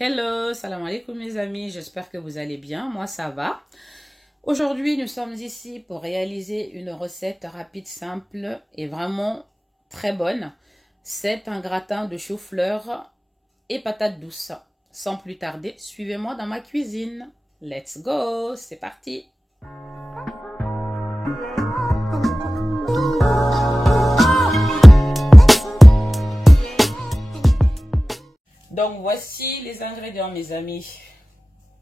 Hello, salam alaikum mes amis, j'espère que vous allez bien, moi ça va. Aujourd'hui nous sommes ici pour réaliser une recette rapide, simple et vraiment très bonne. C'est un gratin de chou-fleur et patates douces. Sans plus tarder, suivez-moi dans ma cuisine. Let's go, c'est parti. Donc voici les ingrédients mes amis.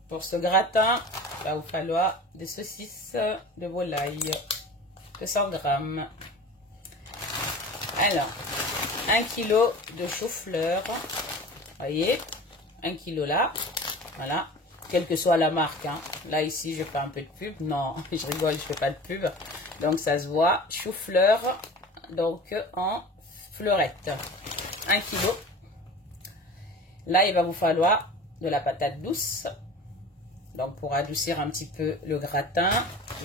Pour ce gratin, il va vous falloir des saucisses de volaille, 200 grammes. Alors, 1 kg de chou-fleur, voyez, 1 kg là, voilà, quelle que soit la marque. Hein. Là ici je fais un peu de pub, non, je rigole, je fais pas de pub. Donc ça se voit, chou-fleur, donc en fleurette, 1 kg. Là il va vous falloir de la patate douce. Donc pour adoucir un petit peu le gratin,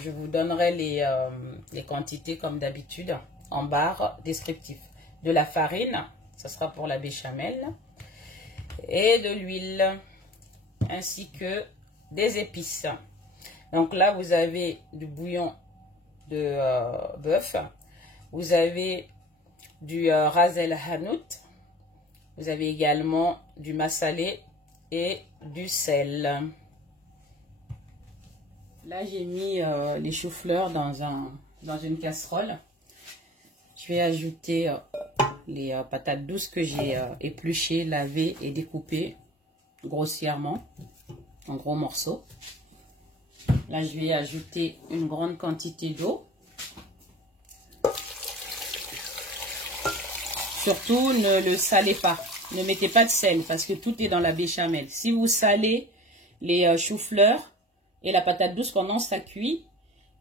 je vous donnerai les quantités comme d'habitude en barre descriptive. De la farine, ça sera pour la béchamel, et de l'huile, ainsi que des épices. Donc là vous avez du bouillon de bœuf, vous avez du ras el hanout, vous avez également du massalé et du sel. Là, j'ai mis les choux-fleurs dans une casserole. Je vais ajouter les patates douces que j'ai épluchées, lavées et découpées grossièrement en gros morceaux. Là, je vais ajouter une grande quantité d'eau. Surtout, ne le salez pas. Ne mettez pas de sel parce que tout est dans la béchamel. Si vous salez les choux-fleurs et la patate douce pendant ça cuit,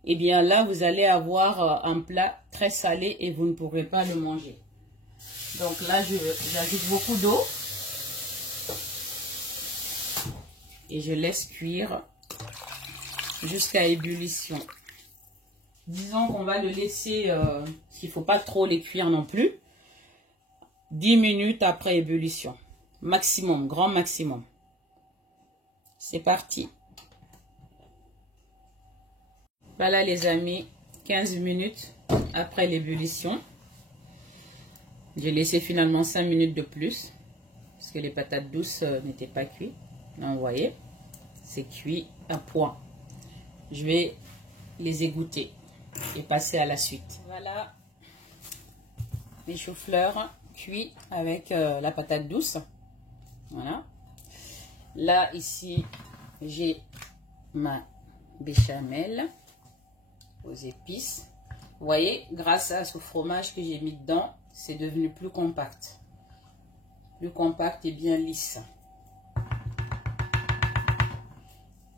et bien là vous allez avoir un plat très salé et vous ne pourrez pas le manger. Donc là j'ajoute beaucoup d'eau et je laisse cuire jusqu'à ébullition. Disons qu'on va le laisser, il ne faut pas trop les cuire non plus, 10 minutes après ébullition, maximum, grand maximum. C'est parti. Voilà les amis, 15 minutes après l'ébullition. J'ai laissé finalement 5 minutes de plus parce que les patates douces n'étaient pas cuites. Là, vous voyez, c'est cuit à point. Je vais les égoutter et passer à la suite. Voilà les choux-fleurs cuits avec la patate douce. Voilà. Là, ici, j'ai ma béchamel aux épices. Vous voyez, grâce à ce fromage que j'ai mis dedans, c'est devenu plus compact. Plus compact et bien lisse.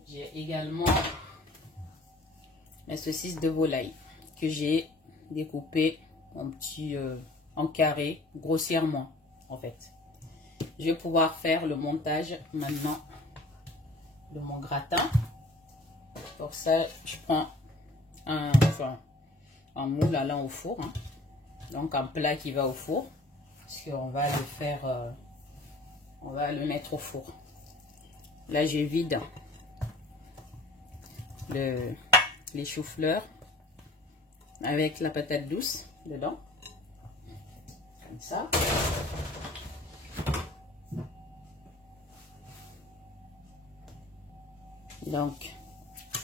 J'ai également la saucisse de volaille que j'ai découpée en petits, en carrés, grossièrement en fait. Je vais pouvoir faire le montage maintenant de mon gratin. Pour ça, je prends un moule allant au four, hein. Donc un plat qui va au four, parce qu'on va le faire, on va le mettre au four. Là, je vide les choux-fleurs avec la patate douce dedans, comme ça. Donc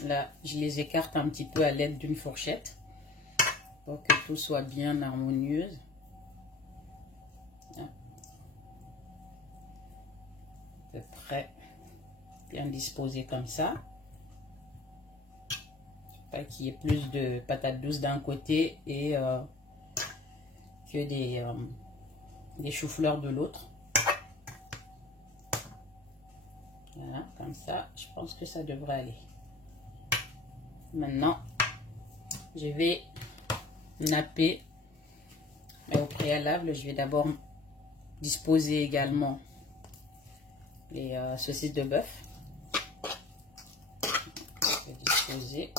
là, je les écarte un petit peu à l'aide d'une fourchette pour que tout soit bien harmonieux. À peu près bien disposé comme ça. Pas qu'il y ait plus de patates douces d'un côté et que des choux-fleurs de l'autre. Voilà, comme ça, je pense que ça devrait aller. Maintenant, je vais napper, mais au préalable, je vais d'abord disposer également les saucisses de bœuf. Je vais disposer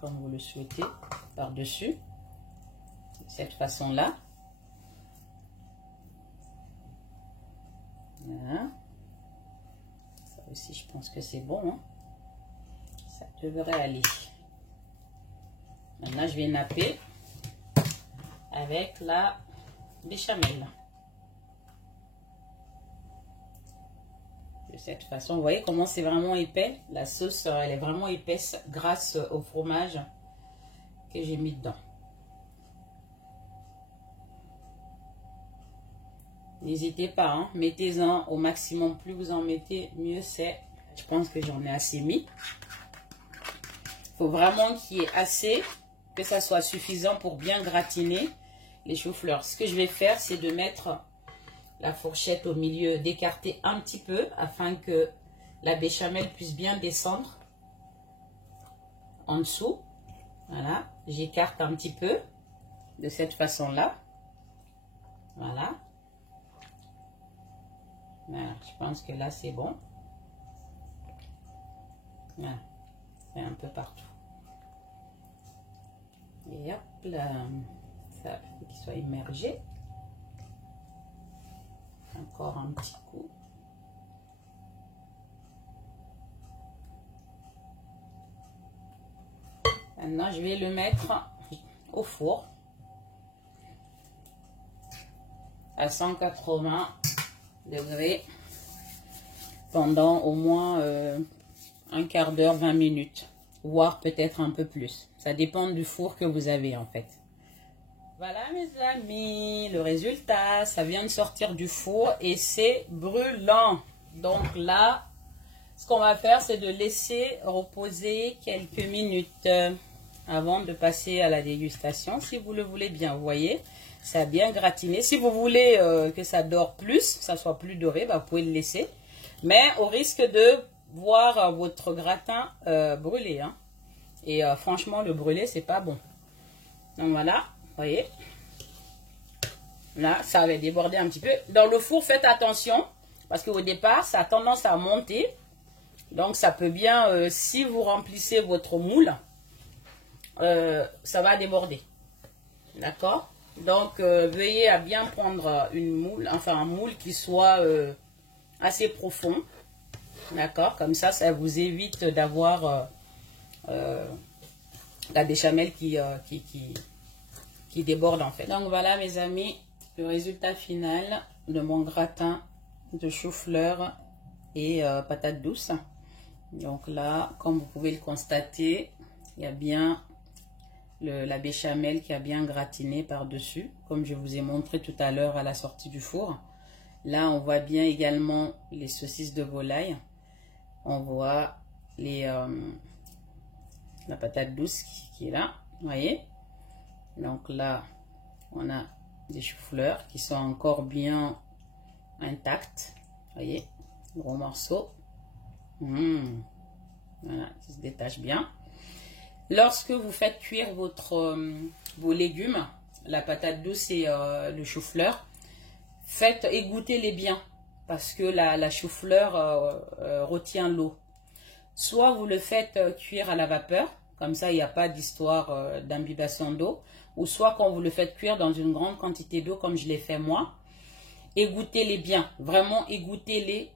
comme vous le souhaitez par-dessus, de cette façon-là. Voilà. aussi, je pense que c'est bon. Hein. Ça devrait aller. Maintenant, je vais napper avec la béchamel. De cette façon, vous voyez comment c'est vraiment épais. La sauce, elle est vraiment épaisse grâce au fromage que j'ai mis dedans. N'hésitez pas, hein, mettez-en au maximum. Plus vous en mettez, mieux c'est. Je pense que j'en ai assez mis. Il faut vraiment qu'il y ait assez, que ça soit suffisant pour bien gratiner les choux-fleurs. Ce que je vais faire, c'est de mettre la fourchette au milieu, d'écarter un petit peu afin que la béchamel puisse bien descendre en dessous. Voilà, j'écarte un petit peu de cette façon-là. Voilà. Voilà, je pense que là c'est bon. Voilà, c'est un peu partout. Et hop là, ça faut qu'il soit immergé. Encore un petit coup. Maintenant, je vais le mettre au four à 180 degrés pendant au moins un quart d'heure, 20 minutes, voire peut-être un peu plus. Ça dépend du four que vous avez en fait. Voilà mes amis, le résultat, ça vient de sortir du four et c'est brûlant. Donc là, ce qu'on va faire, c'est de laisser reposer quelques minutes avant de passer à la dégustation. Si vous le voulez bien, vous voyez, ça a bien gratiné. Si vous voulez que ça dore plus, ça soit plus doré, bah, vous pouvez le laisser. Mais au risque de voir votre gratin brûler. Hein. Et franchement, le brûler, c'est pas bon. Donc voilà. Vous voyez, là, ça avait débordé un petit peu. Dans le four, faites attention, parce qu'au départ, ça a tendance à monter. Donc, ça peut bien, si vous remplissez votre moule, ça va déborder. D'accord? Donc, veuillez à bien prendre une moule, enfin un moule qui soit assez profond. D'accord? Comme ça, ça vous évite d'avoir la béchamel qui déborde en fait. Donc voilà mes amis, le résultat final de mon gratin de chou-fleur et patates douces. Donc là, comme vous pouvez le constater, il y a bien la béchamel qui a bien gratiné par-dessus, comme je vous ai montré tout à l'heure à la sortie du four. Là, on voit bien également les saucisses de volaille. On voit la patate douce qui est là, vous voyez. Donc là, on a des choux-fleurs qui sont encore bien intacts. Vous voyez, gros morceaux. Voilà, qui se détachent bien. Lorsque vous faites cuire vos légumes, la patate douce et le chou-fleur, faites égouttez-les bien parce que la chou-fleur retient l'eau. Soit vous le faites cuire à la vapeur, comme ça il n'y a pas d'histoire d'imbibation d'eau, ou soit quand vous le faites cuire dans une grande quantité d'eau comme je l'ai fait moi, égouttez-les bien, vraiment égouttez-les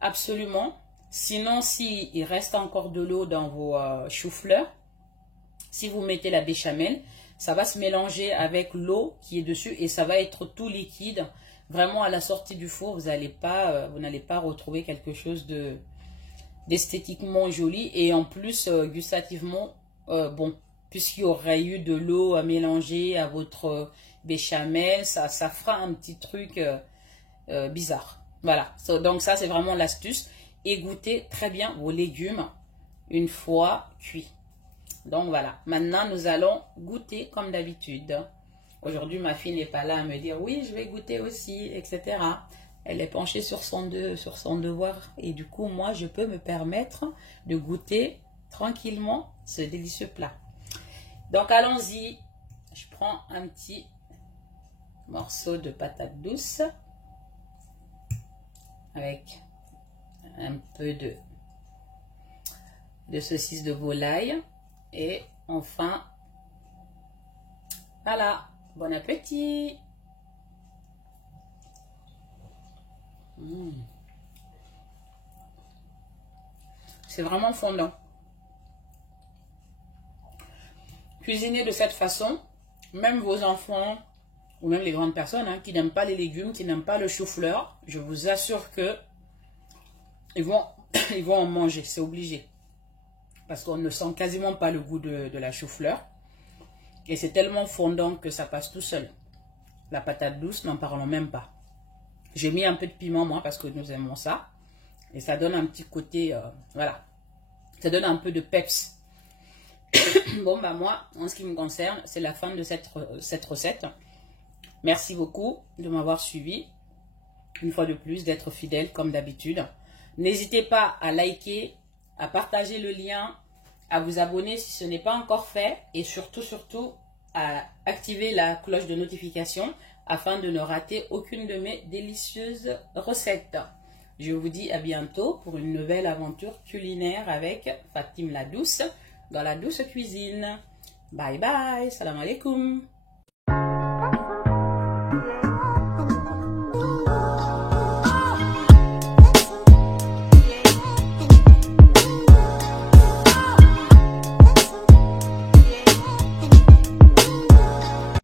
absolument. Sinon, s'il reste encore de l'eau dans vos choux-fleurs, si vous mettez la béchamel, ça va se mélanger avec l'eau qui est dessus et ça va être tout liquide. Vraiment à la sortie du four, vous n'allez pas retrouver quelque chose d'esthétiquement joli et en plus gustativement bon. Puisqu'il y aurait eu de l'eau à mélanger à votre béchamel, ça fera un petit truc bizarre. Voilà, donc ça c'est vraiment l'astuce. Égouttez très bien vos légumes une fois cuits. Donc voilà, maintenant nous allons goûter comme d'habitude. Aujourd'hui ma fille n'est pas là à me dire oui je vais goûter aussi, etc. Elle est penchée sur son devoir et du coup moi je peux me permettre de goûter tranquillement ce délicieux plat. Donc allons-y, je prends un petit morceau de patate douce avec un peu de saucisse de volaille et enfin voilà, bon appétit. C'est vraiment fondant. Cuisinez de cette façon, même vos enfants, ou même les grandes personnes hein, qui n'aiment pas les légumes, qui n'aiment pas le chou-fleur, je vous assure que ils vont en manger, c'est obligé. Parce qu'on ne sent quasiment pas le goût de la chou-fleur. Et c'est tellement fondant que ça passe tout seul. La patate douce, n'en parlons même pas. J'ai mis un peu de piment, moi, parce que nous aimons ça. Et ça donne un petit côté, voilà. Ça donne un peu de peps. Bon, bah moi, en ce qui me concerne, c'est la fin de cette recette. Merci beaucoup de m'avoir suivi. Une fois de plus, d'être fidèle comme d'habitude. N'hésitez pas à liker, à partager le lien, à vous abonner si ce n'est pas encore fait. Et surtout, surtout, à activer la cloche de notification afin de ne rater aucune de mes délicieuses recettes. Je vous dis à bientôt pour une nouvelle aventure culinaire avec Fatim la Douce dans la douce cuisine. Bye bye, salam alaikum.